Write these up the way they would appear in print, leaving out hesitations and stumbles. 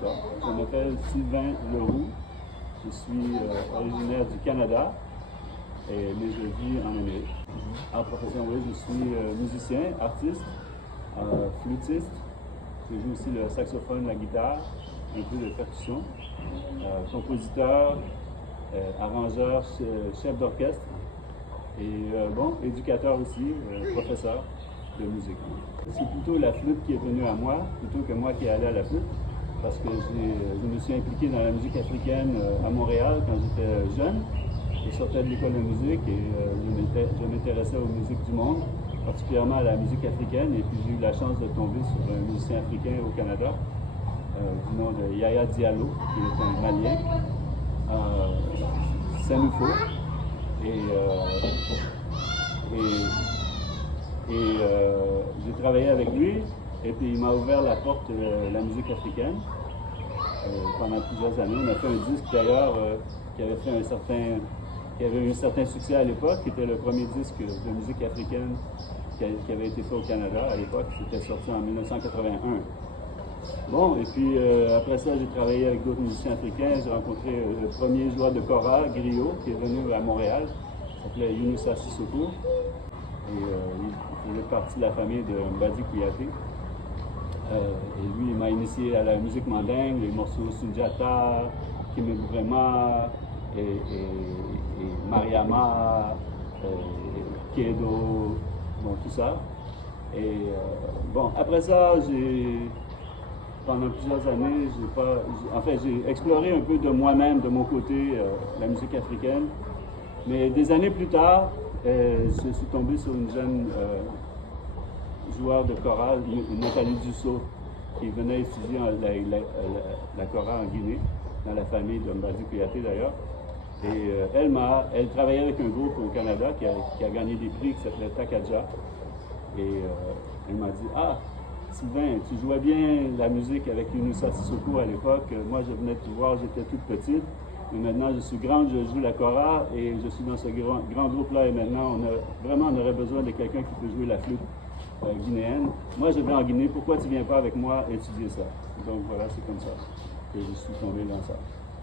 Je m'appelle Sylvain Leroux. Je suis originaire du Canada, mais je vis en Amérique. En profession, oui, je suis musicien, artiste, flûtiste. Je joue aussi le saxophone, la guitare, un peu de percussion, compositeur, arrangeur, chef d'orchestre et éducateur aussi, professeur de musique. C'est plutôt la flûte qui est venue à moi, plutôt que moi qui est allé à la flûte, parce que je me suis impliqué dans la musique africaine à Montréal quand j'étais jeune. Je sortais de l'école de musique et je m'intéressais aux musiques du monde, particulièrement à la musique africaine. Et puis j'ai eu la chance de tomber sur un musicien africain au Canada, du nom de Yaya Diallo, qui est un Malien, Sanoufo. J'ai travaillé avec lui et puis il m'a ouvert la porte de la musique africaine pendant plusieurs années. On a fait un disque d'ailleurs qui avait eu un certain succès à l'époque, qui était le premier disque de musique africaine qui avait été fait au Canada à l'époque. C'était sorti en 1981. Bon, et puis après ça, j'ai travaillé avec d'autres musiciens africains. J'ai rencontré le premier joueur de kora, Griot, qui est venu à Montréal. Il s'appelait Yunusa Sissoko. Et il faisait partie de la famille de Mbadi Kouyaté. Et lui, il m'a initié à la musique mandingue, les morceaux Sunjata, Kimebrema, et Mariama, Kedo, bon, tout ça. Et bon, après ça, pendant plusieurs années, j'ai exploré un peu de moi-même, de mon côté, la musique africaine. Mais des années plus tard, je suis tombé sur une jeune joueur de chorale, Nathalie Dussault, qui venait étudier la chorale en Guinée, dans la famille de Mbadi Kouyaté d'ailleurs. Et elle travaillait avec un groupe au Canada qui a gagné des prix qui s'appelait Takadja. Et elle m'a dit « Ah, Sylvain, tu jouais bien la musique avec Yunusa Sissoko à l'époque. Moi, je venais de te voir, j'étais toute petite. Mais maintenant, je suis grande, je joue la kora et je suis dans ce grand groupe-là. Et maintenant, on aurait besoin de quelqu'un qui peut jouer la flûte guinéenne. Moi, je vais en Guinée. Pourquoi tu ne viens pas avec moi étudier ça? » Donc voilà, c'est comme ça que je suis tombé dans ça.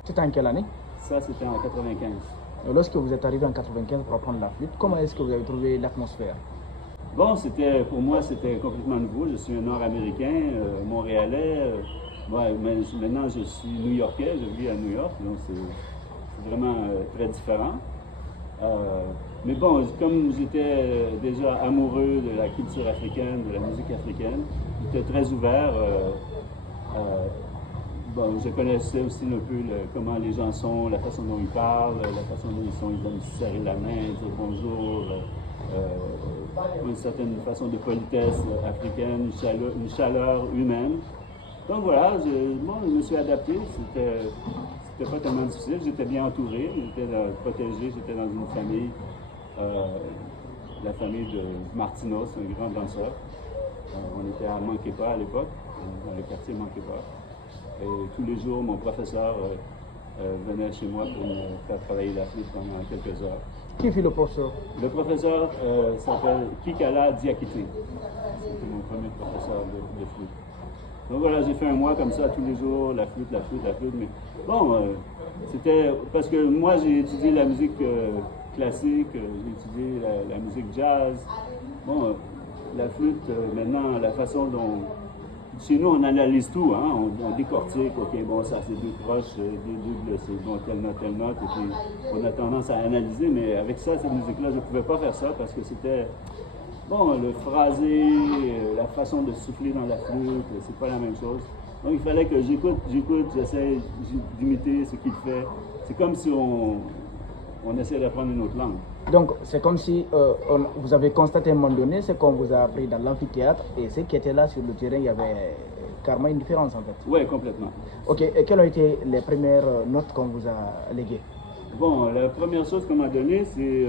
C'était en quelle année? Ça, c'était en 95. Lorsque vous êtes arrivé en 95 pour apprendre la flûte, comment est-ce que vous avez trouvé l'atmosphère? Bon, pour moi, c'était complètement nouveau. Je suis un Nord-Américain, Montréalais. Maintenant, je suis New-Yorkais, je vis à New York, donc c'est vraiment très différent. Mais bon, comme j'étais déjà amoureux de la culture africaine, de la musique africaine, j'étais très ouvert. Bon, je connaissais aussi un peu comment les gens sont, la façon dont ils parlent, la façon dont ils aiment se serrer la main, dire bonjour, une certaine façon de politesse africaine, une chaleur humaine. Donc voilà, je me suis adapté, c'était pas tellement difficile, j'étais bien entouré, j'étais protégé, j'étais dans une famille, la famille de Martinos, un grand danseur. On était à Manquepa à l'époque, dans le quartier Manquepa. Et tous les jours, mon professeur venait chez moi pour me faire travailler la flûte pendant quelques heures. Qui fut le professeur? Le professeur s'appelle Kikala Diakité. C'était mon premier professeur de flûte. Donc voilà, j'ai fait un mois comme ça, tous les jours, la flûte. Mais bon, c'était parce que moi, j'ai étudié la musique classique, j'ai étudié la musique jazz. Bon, la flûte, maintenant, la façon dont... Chez nous, on analyse tout, hein? On décortique, ok, bon, ça c'est deux croches, deux doubles, c'est bon, telle note, et puis on a tendance à analyser, mais avec ça, cette musique-là, je ne pouvais pas faire ça parce que c'était, bon, le phrasé, la façon de souffler dans la flûte, c'est pas la même chose. Donc il fallait que j'écoute, j'essaie d'imiter ce qu'il fait. C'est comme si on essaie d'apprendre une autre langue. Donc c'est comme si vous avez constaté à un moment donné ce qu'on vous a appris dans l'amphithéâtre et ce qui était là sur le terrain, il y avait carrément une différence en fait. Oui, complètement. Ok, et quelles ont été les premières notes qu'on vous a léguées? Bon, la première chose qu'on m'a donnée, c'est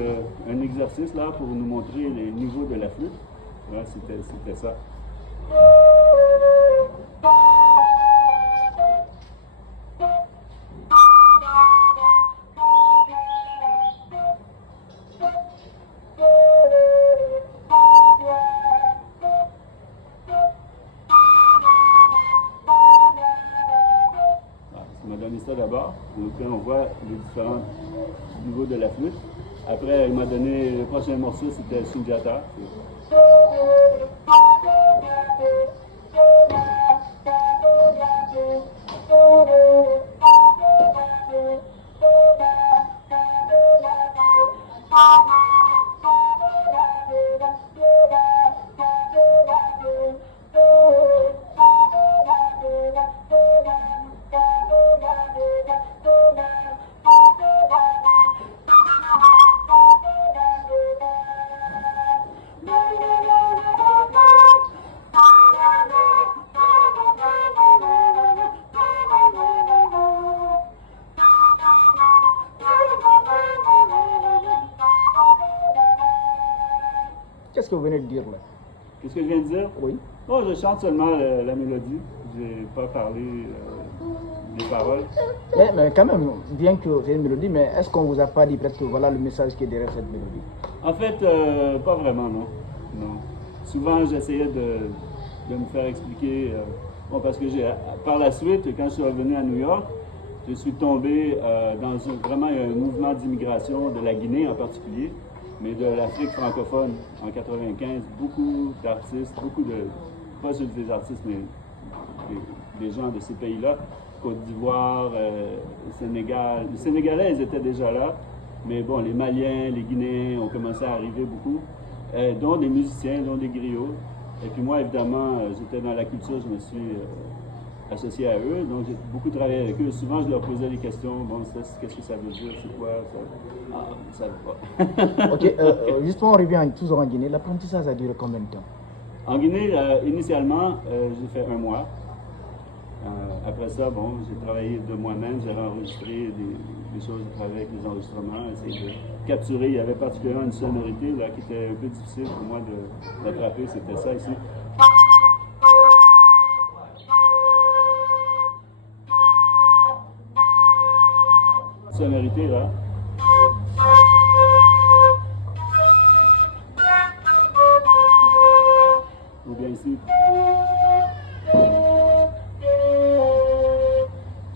un exercice là pour nous montrer les niveaux de la flûte. Voilà, c'était ça. donné ça d'abord. Donc là, on voit les différents niveaux de la flûte. Après, il m'a donné le prochain morceau, c'était Sundiata. Qu'est-ce que vous venez de dire là? Qu'est-ce que je viens de dire? Oui. Bon, je chante seulement la mélodie. Je n'ai pas parlé des paroles. Mais quand même, bien que c'est une mélodie, mais est-ce qu'on vous a pas dit peut-être que voilà le message qui est derrière cette mélodie? En fait, pas vraiment, non. Non. Souvent, j'essayais de me faire expliquer. Bon, parce que par la suite, quand je suis revenu à New York, je suis tombé dans vraiment un mouvement d'immigration de la Guinée en particulier, mais de l'Afrique francophone en 95. Beaucoup d'artistes, pas juste des artistes, mais des gens de ces pays-là, Côte d'Ivoire, Sénégal. Les Sénégalais, ils étaient déjà là, mais bon, les Maliens, les Guinéens ont commencé à arriver beaucoup, dont des musiciens, dont des griots. Et puis moi, évidemment, j'étais dans la culture, je me suis associé à eux, donc j'ai beaucoup travaillé avec eux. Souvent, je leur posais des questions. Bon, qu'est-ce que ça veut dire? C'est quoi ça? Ah, ils ne savent pas. Ok, justement, on revient toujours en Guinée. L'apprentissage a duré combien de temps? En Guinée, initialement, j'ai fait 1 mois. Après ça, bon, j'ai travaillé de moi-même. J'avais enregistré des choses, j'ai travaillé avec des enregistrements, essayé de capturer. Il y avait particulièrement une sonorité là, qui était un peu difficile pour moi d'attraper. C'était ça ici. Sonorité là. Ou bien ici.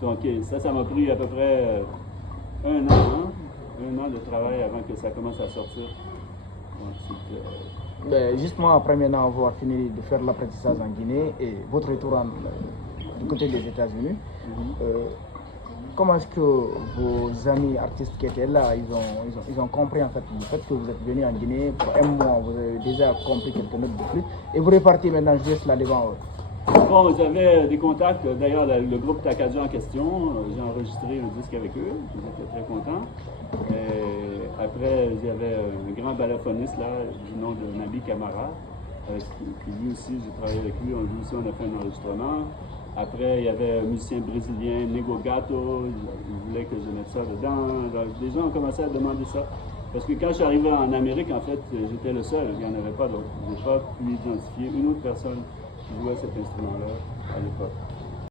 Donc ça m'a pris à peu près 1 an, hein? 1 an de travail avant que ça commence à sortir. Ben, justement, après maintenant avoir fini de faire l'apprentissage en Guinée et votre retour du côté des États-Unis, comment est-ce que vos amis artistes qui étaient là, ils ont compris en fait le fait que vous êtes venu en Guinée pour 1 mois, vous avez déjà compris quelques notes de flûte et vous repartez maintenant juste là devant eux? Bon, j'avais des contacts. D'ailleurs, le groupe Takaja en question, j'ai enregistré un disque avec eux. J'étais très content. Et après, il y avait un grand ballophoniste là, du nom de Nabi Camara. Qui lui aussi, j'ai travaillé avec lui. Lui aussi, on a fait un enregistrement. Après, il y avait un musicien brésilien, Nego Gato. Il voulait que je mette ça dedans. Les gens ont commencé à demander ça. Parce que quand je suis arrivé en Amérique, en fait, j'étais le seul. Il n'y en avait pas d'autres. Je n'ai pas pu identifier une autre personne qui jouait cet instrument-là à l'époque.